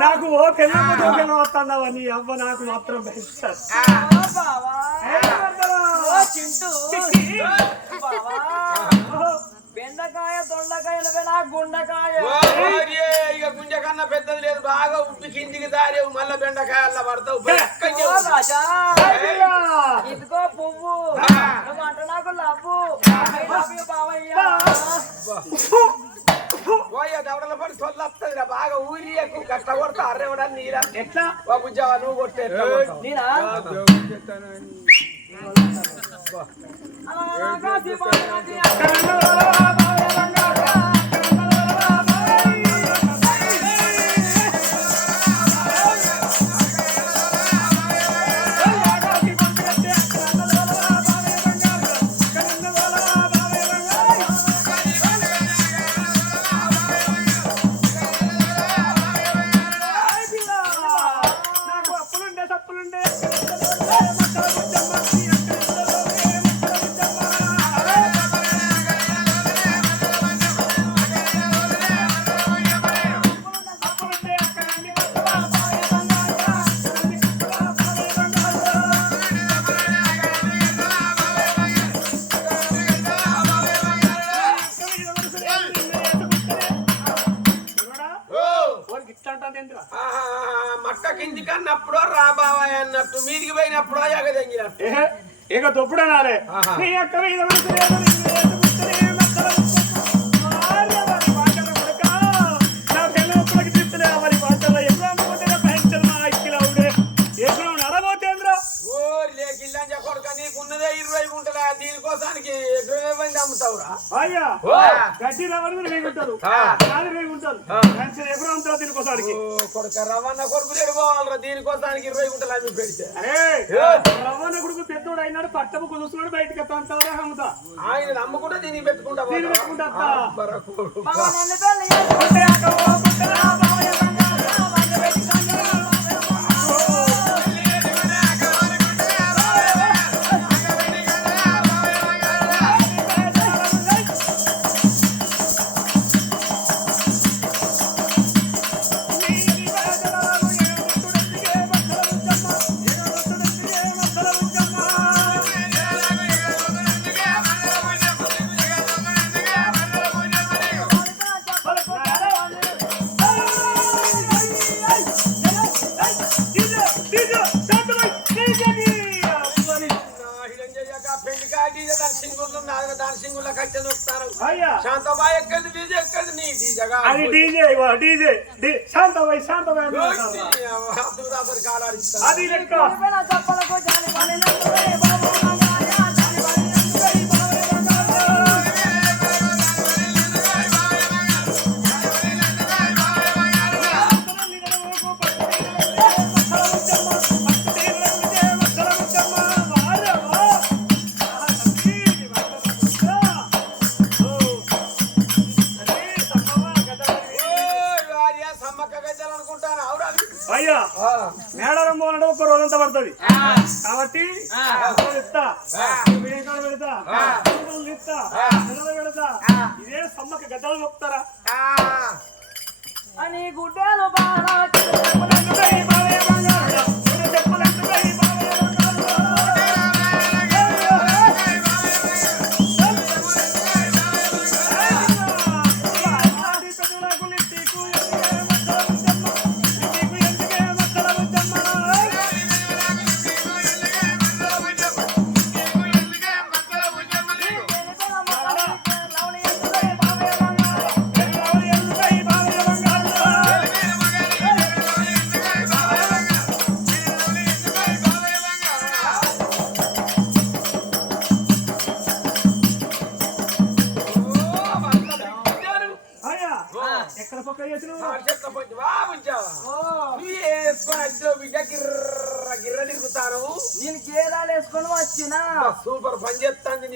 నాకు ఓ పిల్లలు పిల్లలు వస్తుందావా నీ అవ్వ నాకు మాత్రం బావా. బెండకాయ దొండకాయ గుండకాయ. ఇక గుంజ కన్నా పెద్దది లేదు బాగా ఉప్పి కిందికి దారేవు మళ్ళా పడతావు. ఓ చెప్పు. రాజా. అయ్యా. ఇదిగో పువ్వు. నువ్వు అంటే నాకు లవ్వు. బావయ్య. పోయే దవడల పడి రా. బాగా ఊరి ఎక్కువ కష్టపడతా అర్రేవడా నీరా ఎట్లా? బుజ్జావా నువ్వు కొట్టే ఆకాశీ cabida, buenas అమ్ముతావురా అయ్యా. గడ్డి రవ్వని వేగుంటారు ఆ. నాది వేగుంటారు ఎప్పుడు అమ్ముతారు దీనికోసానికి కొడుక రవణ కొడుకు లేడు పోవాలరా దీనికోసానికి ఇరవై గుంటలు అమ్మి పెడితే. రవ్వన కొడుకు పెద్దోడు అయినాడు పట్టపు కుదుస్తున్నాడు బయటకి ఎత్తా అంటారా అమ్ముతా ఆయన నమ్ముకుంటే దీనికి పెట్టుకుంటా దీనికి పెట్టుకుంటా అది లెక్క ఇదే సమ్మక్క గద్దలు మొక్కుతారా అని గుడ్డలు బాగా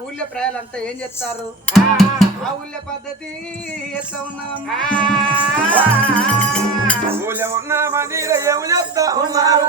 ఊళ్ళో ప్రజలంతా ఏం చేస్తారు ఆ. ఊళ్ళో పద్ధతి ఎట్లా ఉన్నదమ్మా ఊళ్ళో ఉన్న మందిర ఏమి చేస్తా ఉన్నారు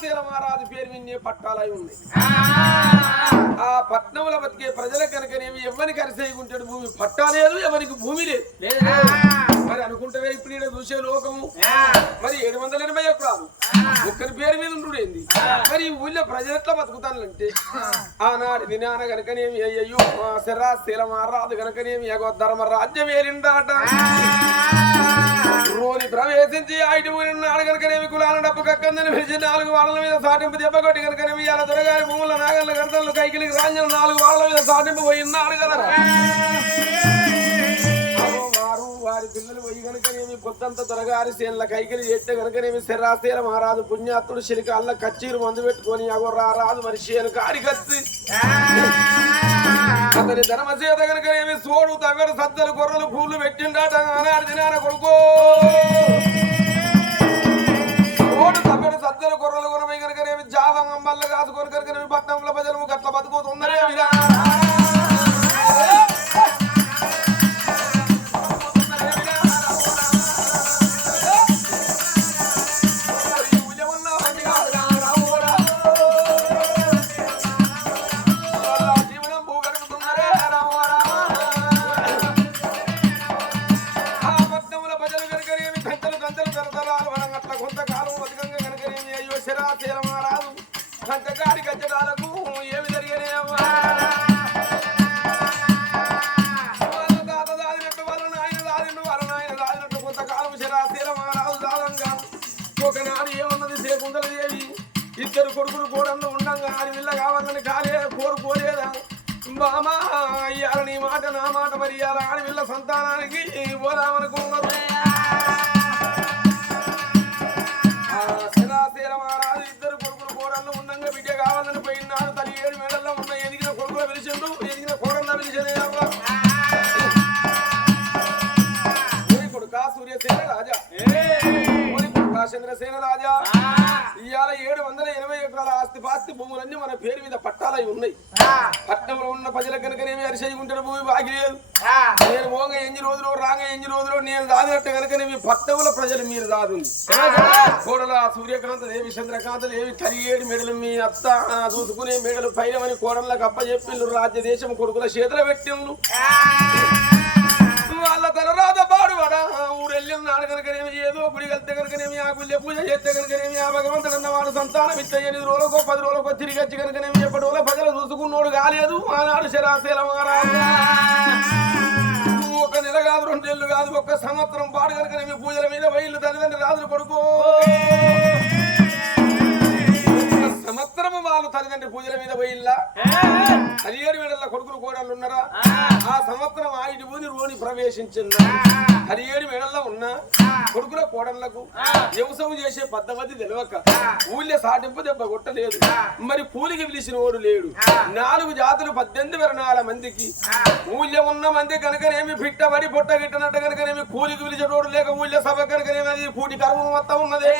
శరాశీల మహారాజు పేరు విన్నే పట్టాలై ఉంది. ఆ. పట్నంలో బతికే ప్రజల కనుకనేమి ఎవరికి అరిసేయకుంటాడు భూమి పట్టా లేదు ఎవరికి భూమి లేదు. మరి అనుకుంటే ఇప్పుడు ఈడ చూసే లోకము. మరి ఏడు వందల ఎనభై ఎకరాలు. ఒక్కరి పేరు మీద ఉంటుండేంది మరి ఈ ఊళ్ళో ప్రజలు ఎట్లా బతుకుతానంటే ఆనాడు దినాన గనకనేమి అయ్యయ్యో మా శరా శీల మారాదు గనకనేమి ఎగో ధర్మ రాజ్యం ఏరిండాట రోని ప్రవేశించి ఐటి ఊరినాడు కనుకనేమి కులాల డబ్బు కక్కందని పిలిచి నాలుగు వాళ్ళ మీద సాటింపు దెబ్బ కొట్టి కనుకనేమి ఇలా దొరగారి భూముల నాగళ్ళ గడతలు కైకిలికి రాంజన నాలుగు వాళ్ళ మీద సాటింపు పోయినాడు కదా పిల్లలు పోయి కనుకనేమి పొద్దంతా దొరగారి సేన్ల కైకిలి చేస్తే కనుకనేమి శరాశీల మహారాజు పుణ్యాత్తుడు శిలికాళ్ళ కచ్చీరు మందు పెట్టుకొని అగో రా రాదు మరి శేను కాడి కత్తి అతని ధర్మసేత కనుకనేమి సోడు తవ్వడు సద్దలు గొర్రెలు పూలు పెట్టిండాట అనాడు దినాన కొడుకో సోడు తవ్వడు సద్దలు గొర్రెలు కొరమై కనుకనేమి జావంగం బల్ల కాసుకొని కనుకనేమి పట్నంలో ప్రజలు కోడళ్ళు ఉండంగా ఆడి విల్ల కావాలని కాలే కోరుకోలేదా బామా నీ మాట నా మాట మరి ఇయ్యాల ఆడి విల్ల సంతానానికి పోదామనుకున్నారు మహారాజు ఇద్దరు కొడుకులు కోడళ్ళు ఉండంగా బిడ్డ కావాలని పోయినాడు తల్లి ఏడు మేడల్లో ఉన్న ఎదిగిన కొడుకులు పిలిచిండు ఎదిగిన కోడళ్ళ పిలిచదే అవ్వ ఓరి కొడుకా సూర్యసేన రాజా. కొడుకా చంద్రసేన రాజా. భూములన్నీ మన పేరు మీద పట్టాలై ఉన్నాయి. పట్నంలో ఉన్న ప్రజల కనుకనేమి అరిసేయకుంటాడు భూమి బాగి లేదు. నేను పోగా ఎన్ని రోజులు రాగా ఎన్ని రోజులు నేను దాదినట్టు కనుకనేమి పట్నంలో ప్రజలు మీరు దాదు కోడల సూర్యకాంత దేవి చంద్రకాంత దేవి కలిగేడు మెడలు మీ అత్త చూసుకునే మెడలు పైరమని కోడళ్ళకి అప్పచెప్పిళ్ళు రాజ్య దేశం కొడుకుల చేతుల పెట్టిండు వాళ్ళ తలరాత పాడువాడ ఊరు వెళ్ళినాడు కనుకనేమి ఏదో గుడి దగ్గరకనేమి ఆ గుళ్ళ పూజ చేస్తే కనుకనేమి ఆ భగవంతుడు అన్నవాడు సంతానం ఇస్తే ఎనిమిది రోజులకో పది రోజులకో తిరిగి వచ్చి కనుకనేమి ఎప్పటి రోజుల ప్రజలు చూసుకున్నోడు కాలేదు. ఆనాడు శరాశీలమారా ఒక నెల కాదు రెండు నెలలు కాదు ఒక్క సంవత్సరం పాడు కనుకనేమి పూజల మీద వైళ్ళు తల్లిదండ్రి రాజులు కొడుకో. సంవత్సరం వాళ్ళు తల్లిదండ్రి పూజల మీద పోయిల్లా హరిహరి వేడల కొడుకులు కోడళ్ళు ఉన్నారా? ఆ. సంవత్సరం ఆయుడి ఊని రోని ప్రవేశించింది. హరిహరి వేడల్లో ఉన్న కొడుకుల కోడళ్ళకు వ్యవసాయం చేసే పద్ధతి తెలియక ఊళ్ళో సాటింపు దెబ్బ కొట్టలేదు. మరి కూలికి పిలిచిన వాడు లేడు. నాలుగు జాతులు పద్దెనిమిది వరణాల మందికి. ఊళ్ళో ఉన్న మంది కనుకనేమి పిట్టబడి పొట్ట గిట్టనట్టు కనుకనేమి కూలికి పిలిచేటోడు లేక ఊళ్ళో సభ కనుకనేమి అది కూటి కర్మ మొత్తం ఉన్నదే.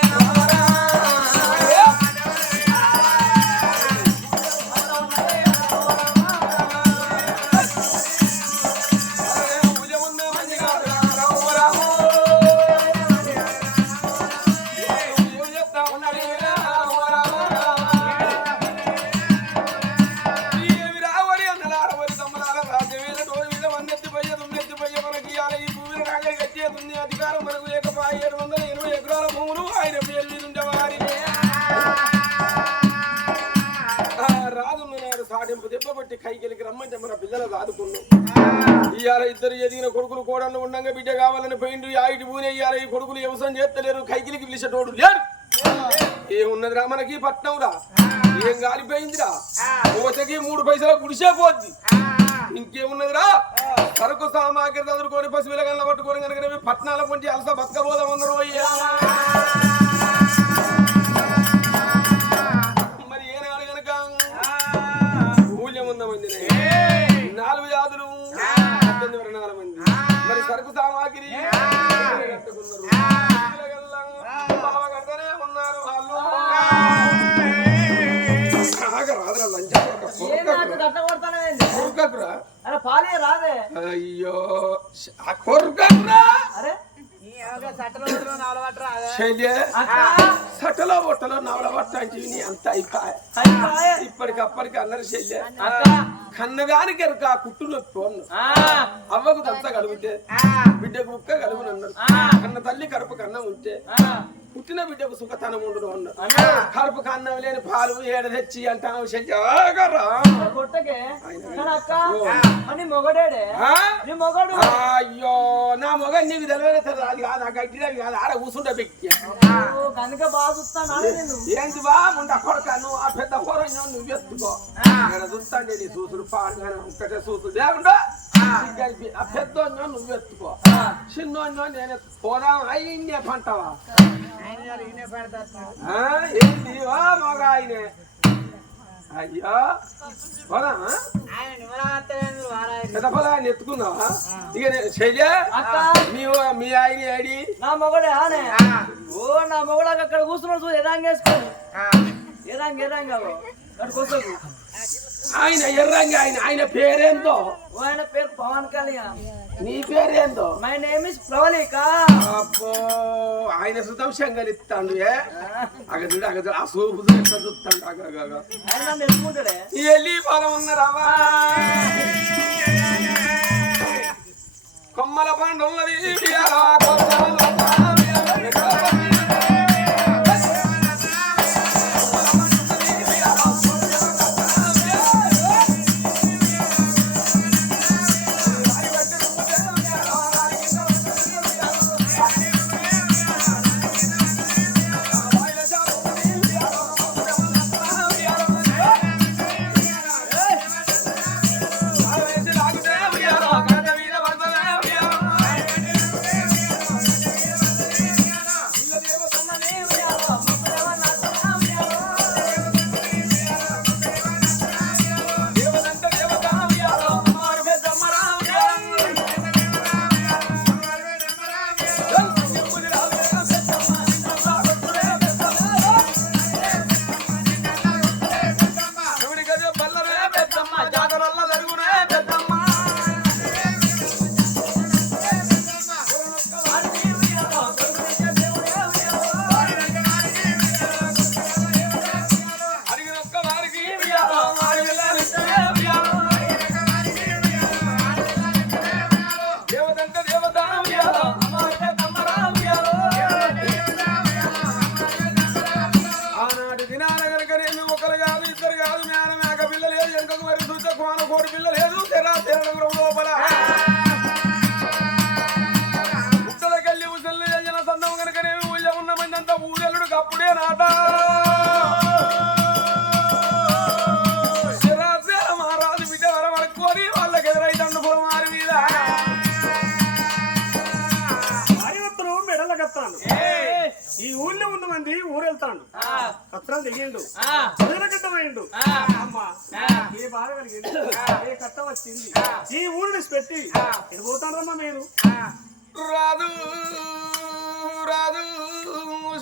బిడ్డ ఆయుడు భూనయ్యారు పూనే ఈ కొడుకులు వ్యవసాయం చేస్తలేరు కైకిలికి పిలిచేటోడు లేరు ఏమున్నదిరా మనకి పట్నంరా? ఏం గాలిపోయిందిరా? కోతకి మూడు పైసల గుడిసే పోద్ది. ఇంకేమున్నదిరా? సరుకు సామాగ్రి కోరి పసి గల్ల పట్టుకొని కనుక పట్నాల పొంటి అలస బతకబోదామన్నారు అయ్యా. కొరకకురా. అరే పాలే రాదే అయ్యో ఆ కొరకకురా. అరే సటలో బొట్టలో నవల బట్ట అంటే అంత అయిపోయా. ఇప్పటికప్పటికి అన్నారు శల్య అక్క. కన్నదానికి ఎరుక ఆ కుట్టు నొప్పి అవ్వకు దంత కలిగితే బిడ్డకు ముక్క కలుగును అన్నారు కన్న తల్లి కడుపు కన్నం ఉంటే ఆ, పుట్టిన బిడ్డకు సుఖతనం అన్నాడు. కడుపు కన్నం లేని పాలు ఏడ తెచ్చి అంటాను శల్యరా కొట్టకే? కానీ అక్క అని మొగడేడే? నీ మొగడు? అయ్యో నా మొగ నీకు తెలియదు అది కాదు నాకు గట్టినవి కాదు ఆడ కూర్చుంటే వ్యక్తి కనుక ఏంటి బా ముండ కొడక నువ్వు ఆ పెద్ద కూరంగా నువ్వు ఎత్తుకో చూస్తాండి నీ సూసుడు పాడుగానే ఒక్కటే సూసుడు లేకుండా ఆ. పెద్ద నువ్వు ఎత్తుకో చిన్న నేను పోరా అయ్యిందే పంటవా ఏంటి మగ ఆయనే అయ్యో పోదా పెద్ద ఎత్తుకున్నావా ఇక నేను- శైలే మీ ఆయన ఏడి నా మొగడే ఆనే ఓ నా మొగడు అక్కడ కూర్చున్నాడు చూడు ఎదాంగేసుకో వేసుకొని ఎదాంగ ఎదాంగ అక్కడ కూర్చోకు. ఆయన ఎర్రంగా ఆయన ఆయన పేరేందో? ఓ ఆయన పేరు పవన్ కళ్యాణ్. నీ పేరేందో? మై నేమ్ ఇస్ ప్రవళిక అబ్బో ఆయన సుతం శంగలిస్తాడు ఏ? అగదుడు అగదుడు ఆ సూపు చూడు ఎట్లా చూస్తాడు అగ అగ, అగ. ఆయన నన్ను ఎత్తుకుంటాడే ఈ ఎల్లి పొలం ఉన్నారవ్వా కొమ్మల పండు ఉన్నది ఇయ్యాల కొమ్మల దిగిండు వదిలగడ్డమైండు అమ్మా ఏ బాధ కలిగింది? ఏ కట్టం వచ్చింది? ఈ ఊరిని పెట్టి ఎటు పోతాడమ్మా మీరు? రాదు రాదు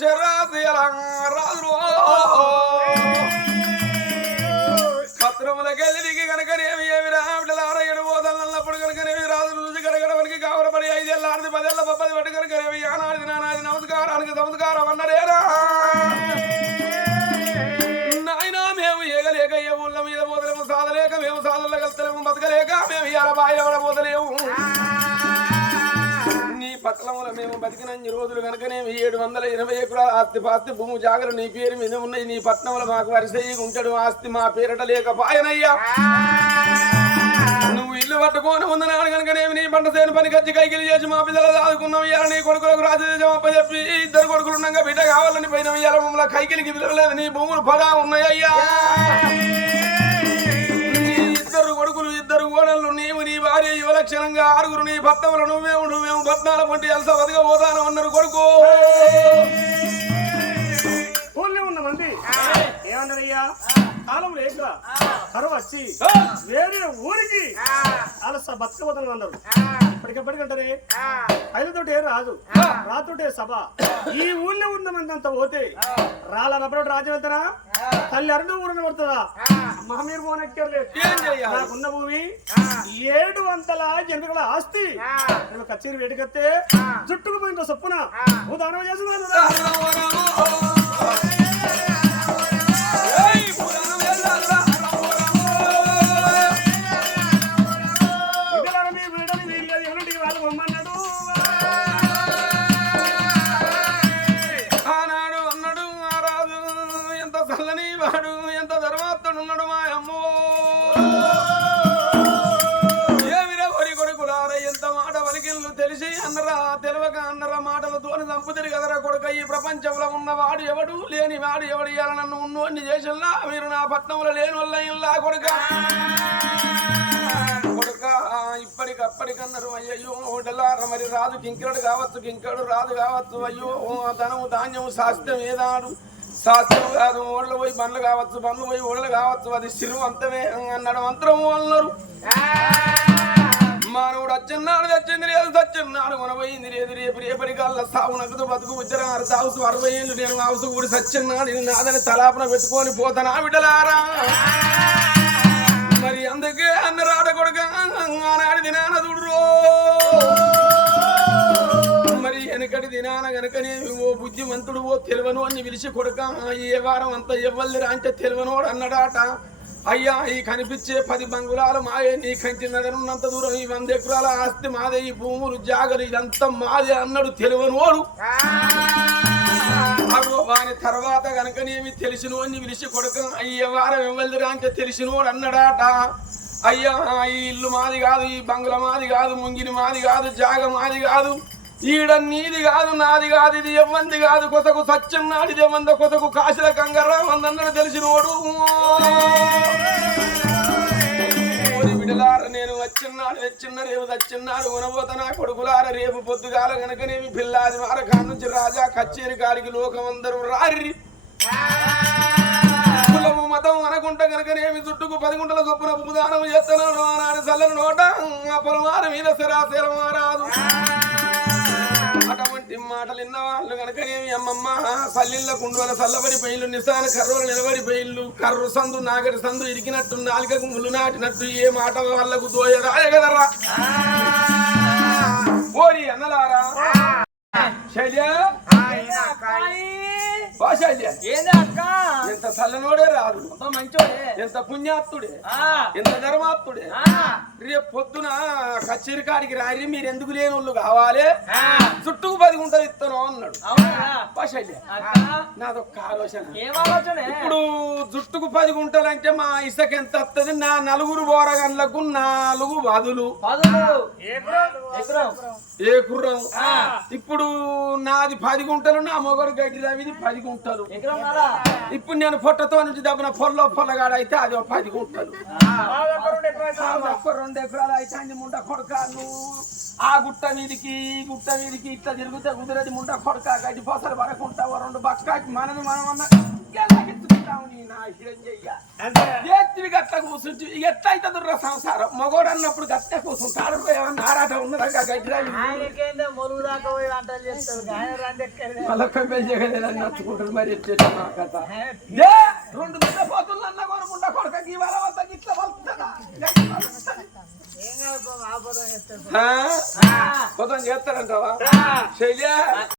శరాశర రాదు ఏమి ఎడుబోదన్నప్పుడు కనుకనేమి రాజు ఐదేళ్ళ ఆడిది పదేళ్ళ పప్పది పట్టు ఆనాది నానాది నమస్కారానికి నమస్కారం కలుతలేము నీ పత్ర పట్టణంలో మేము బతికినన్ని రోజులు కనుకనే ఏడు వందల ఇరవై ఎకరాల ఆస్తి పాస్తి భూమి జాగ్రత్త నీ పేరు మీద ఉన్నాయి. నీ పట్టణంలో మాకు వరిసయ్యి ఉంటాడు ఆస్తి మా పేరట లేకపాయనయ్యా నువ్వు ఇల్లు పట్టుకొని ఉందన్నాడు కనుకనేమి నీ పంట సేను పని కచ్చి కైకిలి చేసి మా పిల్లలు దాదుకున్నాం. నీ కొడుకులకు రాజదేశం అప్పచెప్పి ఇద్దరు కొడుకులు ఉండగా బిడ్డ కావాలని పోయిన. మమ్మల్ని కైకిలికి పిల్లలేదు నీ భూములు పడా ఉన్నాయ్యా భార్య యువలక్షణంగా ఆరుగురు నీ భర్తములు నువ్వేము నువ్వేము పద్నాలుగు వంటి ఎల్స బతిగా పోతాను అన్నారు కొడుకు. ఊళ్ళో ఉన్న మంది. ఏమన్నారయ్యా? కాలం లేక కరువు వచ్చి వేరే ఊరికి అలస బతకబోతాను అన్నారు. ఇప్పటికెప్పటికంటారే ఐదుతోటే రాజు రాతోటే సభ. ఈ ఊళ్ళో ఉన్న మంది అంతా పోతే రాళ్ళప్పుడు రాజ్యం వెళ్తారా? తల్లి అరుడు ఊరిని పడుతుందా అమ్మ మీరు పోనక్కర్లేదు. నాకున్న భూమి ఏడు వందల జంతువుల ఆస్తి. నేను కచేరి వేడికత్తే జుట్టుకు పోయిన సొప్పున నువ్వు దానం చేస్తున్నాను. వాడు ఎవడు ఇయ్యాల నన్ను ఉన్నోన్ని చేసిల్లా మీరు నా పట్నంలో లేని వల్ల ఇల్లా కొడుక? కొడుక ఇప్పటికప్పటికన్నారు అయ్యో ఓటలార మరి రాదు కింకడు కావచ్చు కింకడు రాదు కావచ్చు అయ్యో ధనము ధాన్యము శాస్త్రం ఏదాడు శాస్త్రం కాదు ఓడలు పోయి బండ్లు కావచ్చు బండ్లు పోయి ఓడలు కావచ్చు అది సిరువు అంతమే అన్నాడు మంత్రము అన్నారు. మానవుడు అచ్చన్నాడు తెచ్చింది లేదు సచ్చిన్నాడు. మన లేదు రేపు రేపటి కల్లా సాగు నగదు బతుకు ఉచ్చరారు తాగుసు అరవై ఏళ్ళు నేను ఆవుసు కూడా సచ్చిన్నాడు ఇది నాదని తలాపన పెట్టుకొని పోతానా బిడ్డలారా? మరి అందుకే అన్న రాట కొడుక ఆనాడు దినాన చూడురో. మరి వెనకటి దినాన గనకనే ఓ బుద్ధిమంతుడు ఓ తెలివను అని పిలిచి కొడుక ఏ వారం అంతా ఎవ్వల్లిరా అంటే తెలివనోడు అన్నడాట. అయ్యా ఈ కనిపించే పది బంగుళాలు మాయే నీ కంటి నగరున్నంత దూరం ఈ వంద ఎకరాల ఆస్తి మాదే ఈ భూములు జాగరు ఇదంతా మాదే అన్నాడు తెలివనోడు. వాని తర్వాత గనకనేమి తెలిసిన అని పిలిచి కొడుకు అయ్య వారం ఇవ్వలేదురా అంటే తెలిసినోడు అన్నాడాట. అయ్యా ఈ ఇల్లు మాది కాదు ఈ బంగ్లా మాది కాదు ముంగిని మాది కాదు జాగ మాది కాదు. ఈడ నీది కాదు నాది కాదు ఇది ఎవంది కాదు కొసకు సత్యం నాడిది ఎవ్వంద కొసకు కాశీల కంగరా వందన్నడు తెలిసినోడు బిడ్డలార నేను వచ్చిన్నాడు వచ్చిన్న రేపు తెచ్చిన్నాడు ఉనబోత నా కొడుకులార రేపు పొద్దుగాల గనకనేమి పిల్లాది వార కాడ నుంచి రాజా కచ్చేరి కాడికి లోకమందరూ రారి. కులము మతం అనకుంట గనకనేమి చుట్టుకు పది గుంటల చొప్పున ఉపదానం చేస్తున్నాడు ఆనాడు చల్లని నోట ఆ మీద శరాశరమారాదు మాటలు విన్న వాళ్ళు కనుకనేమి అమ్మమ్మ సల్లిళ్ళ కుండోల చల్లబడి పెయిన్లు నిసాన కర్రోలు నిలబడి పెయిన్లు కర్రు సందు నాగటి సందు ఇరికినట్టు నాలుకకు ముళ్ళు నాటినట్టు ఏ మాట వాళ్ళకు దోయరాయ కదరా ఓరి అన్నలారా! శైల్య! ఏంది అక్క? ఎంత చల్లనోడే రాదు. మంచోడే. ఎంత పుణ్యాత్తుడే. ఆ, ఎంత ధర్మాత్తుడే. ఆ, రేపు పొద్దున కచేరి కాడికి రారి మీరు ఎందుకు లేని వాళ్ళు కావాలి? ఆ. చుట్టుకు పది గుంటలు ఇస్తాను అన్నాడు. అక్క? నాదొక్క ఆలోచన. ఏం ఆలోచనే? ఇప్పుడు జుట్టుకు పది గుంటలు అంటే మా ఇసుక ఎంత వస్తుంది నా నలుగురు బోరగన్లకు నాలుగు వదులు. ఏ కుర్రం ఇప్పుడు నాది పది గుంటలు నా మొగడు గడ్డి రవిది పది గుంటలు. ఇప్పుడు నేను పొట్టతో నుంచి దబ్బిన పొల్ల పొల్లగాడ అయితే అది ఒక పది గుంటలు. రెండు ఎకరాలు అయితే అన్ని ముండ కొడక నువ్వు ఆ గుట్ట మీదికి ఈ గుట్ట మీదికి ఇట్లా తిరిగితే కుదిరేది ముండ కొడక గడ్డి పోసలు పడకుంటావు రెండు బక్కాకి మనని మనం అన్న నీ నా హిరం ఎత్తివి గట్ట కూర్చుంటు ఎట్లయితే దుర్ర సంసారం. మగోడు అన్నప్పుడు గట్ట కూర్చుంటాడు ఏమన్నా ఆరాట ఉన్నదా? గడ్డి నచ్చుకుంటారు మరి కథ? ఏ! రెండు దుడ్డ పోతులు అన్న కొనుకుంటా కొడక ఇవాళ వద్ద గిట్ల వస్తుందా? చేస్తాడంటావా శైలి!